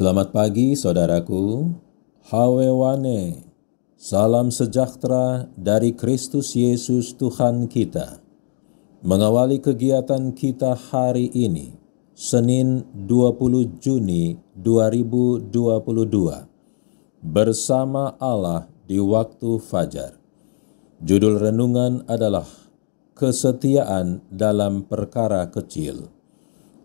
Selamat pagi saudaraku, Hawewane, salam sejahtera dari Kristus Yesus Tuhan kita. Mengawali kegiatan kita hari ini, Senin 20 Juni 2022, bersama Allah di waktu fajar. Judul renungan adalah Kesetiaan dalam Perkara Kecil.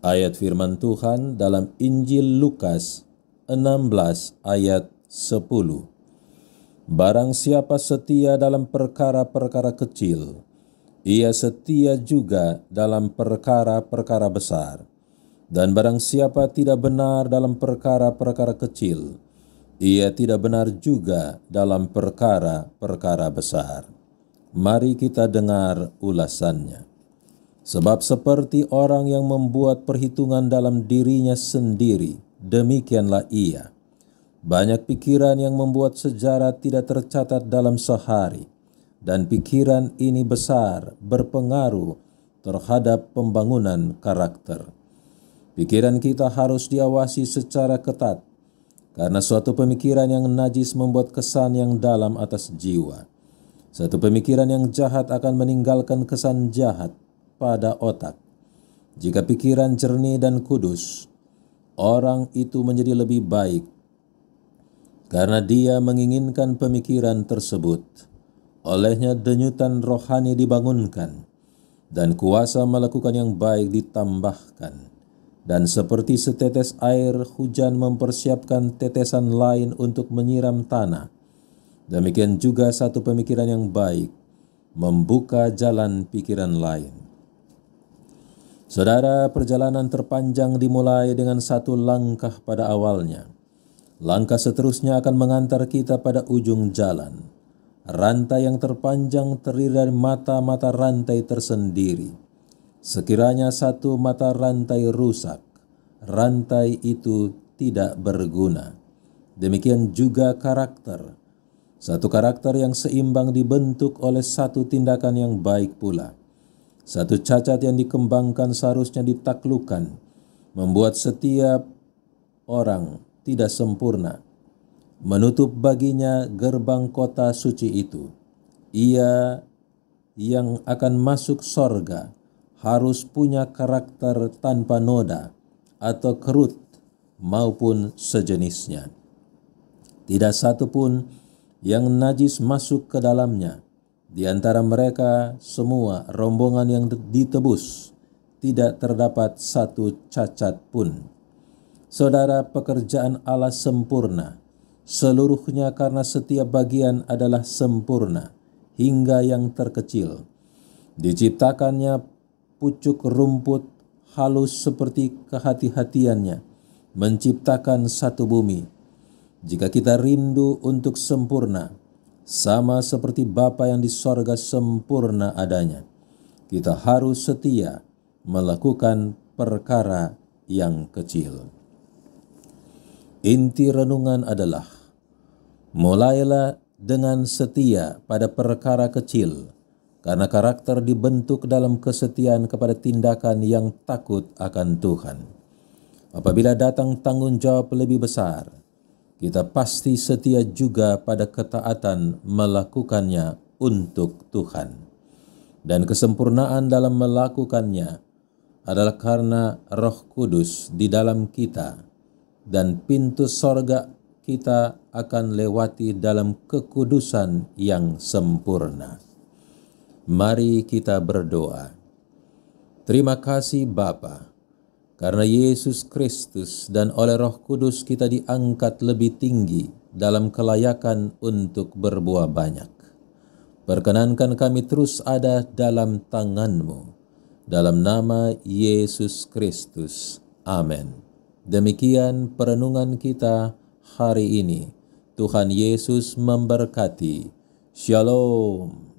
Ayat firman Tuhan dalam Injil Lukas 16 ayat 10. Barang siapa setia dalam perkara-perkara kecil, ia setia juga dalam perkara-perkara besar. Dan barang siapa tidak benar dalam perkara-perkara kecil, ia tidak benar juga dalam perkara-perkara besar. Mari kita dengar ulasannya. Sebab seperti orang yang membuat perhitungan dalam dirinya sendiri, demikianlah ia. Banyak pikiran yang membuat sejarah tidak tercatat dalam sehari, dan pikiran ini besar berpengaruh terhadap pembangunan karakter. Pikiran kita harus diawasi secara ketat, karena suatu pemikiran yang najis membuat kesan yang dalam atas jiwa. Satu pemikiran yang jahat akan meninggalkan kesan jahat pada otak. Jika pikiran jernih dan kudus, orang itu menjadi lebih baik karena dia menginginkan pemikiran tersebut. Olehnya denyutan rohani dibangunkan dan kuasa melakukan yang baik ditambahkan. Dan seperti setetes air hujan mempersiapkan tetesan lain untuk menyiram tanah, demikian juga satu pemikiran yang baik membuka jalan pikiran lain. Saudara, perjalanan terpanjang dimulai dengan satu langkah pada awalnya. Langkah seterusnya akan mengantar kita pada ujung jalan. Rantai yang terpanjang terdiri dari mata-mata rantai tersendiri. Sekiranya satu mata rantai rusak, rantai itu tidak berguna. Demikian juga karakter. Satu karakter yang seimbang dibentuk oleh satu tindakan yang baik pula. Satu cacat yang dikembangkan seharusnya ditaklukkan, membuat setiap orang tidak sempurna. Menutup baginya gerbang kota suci itu. Ia yang akan masuk sorga harus punya karakter tanpa noda atau kerut maupun sejenisnya. Tidak satu pun yang najis masuk ke dalamnya. Di antara mereka semua rombongan yang ditebus, tidak terdapat satu cacat pun. Saudara, pekerjaan Allah sempurna, seluruhnya karena setiap bagian adalah sempurna, hingga yang terkecil. Diciptakannya pucuk rumput halus seperti kehati-hatiannya, menciptakan satu bumi. Jika kita rindu untuk sempurna, sama seperti Bapa yang di sorga sempurna adanya, kita harus setia melakukan perkara yang kecil. Inti renungan adalah, mulailah dengan setia pada perkara kecil, karena karakter dibentuk dalam kesetiaan kepada tindakan yang takut akan Tuhan. Apabila datang tanggung jawab lebih besar, kita pasti setia juga pada ketaatan melakukannya untuk Tuhan. Dan kesempurnaan dalam melakukannya adalah karena Roh Kudus di dalam kita, dan pintu sorga kita akan lewati dalam kekudusan yang sempurna. Mari kita berdoa. Terima kasih Bapa, karena Yesus Kristus dan oleh Roh Kudus kita diangkat lebih tinggi dalam kelayakan untuk berbuah banyak. Perkenankan kami terus ada dalam tangan-Mu. Dalam nama Yesus Kristus. Amin. Demikian perenungan kita hari ini. Tuhan Yesus memberkati. Shalom.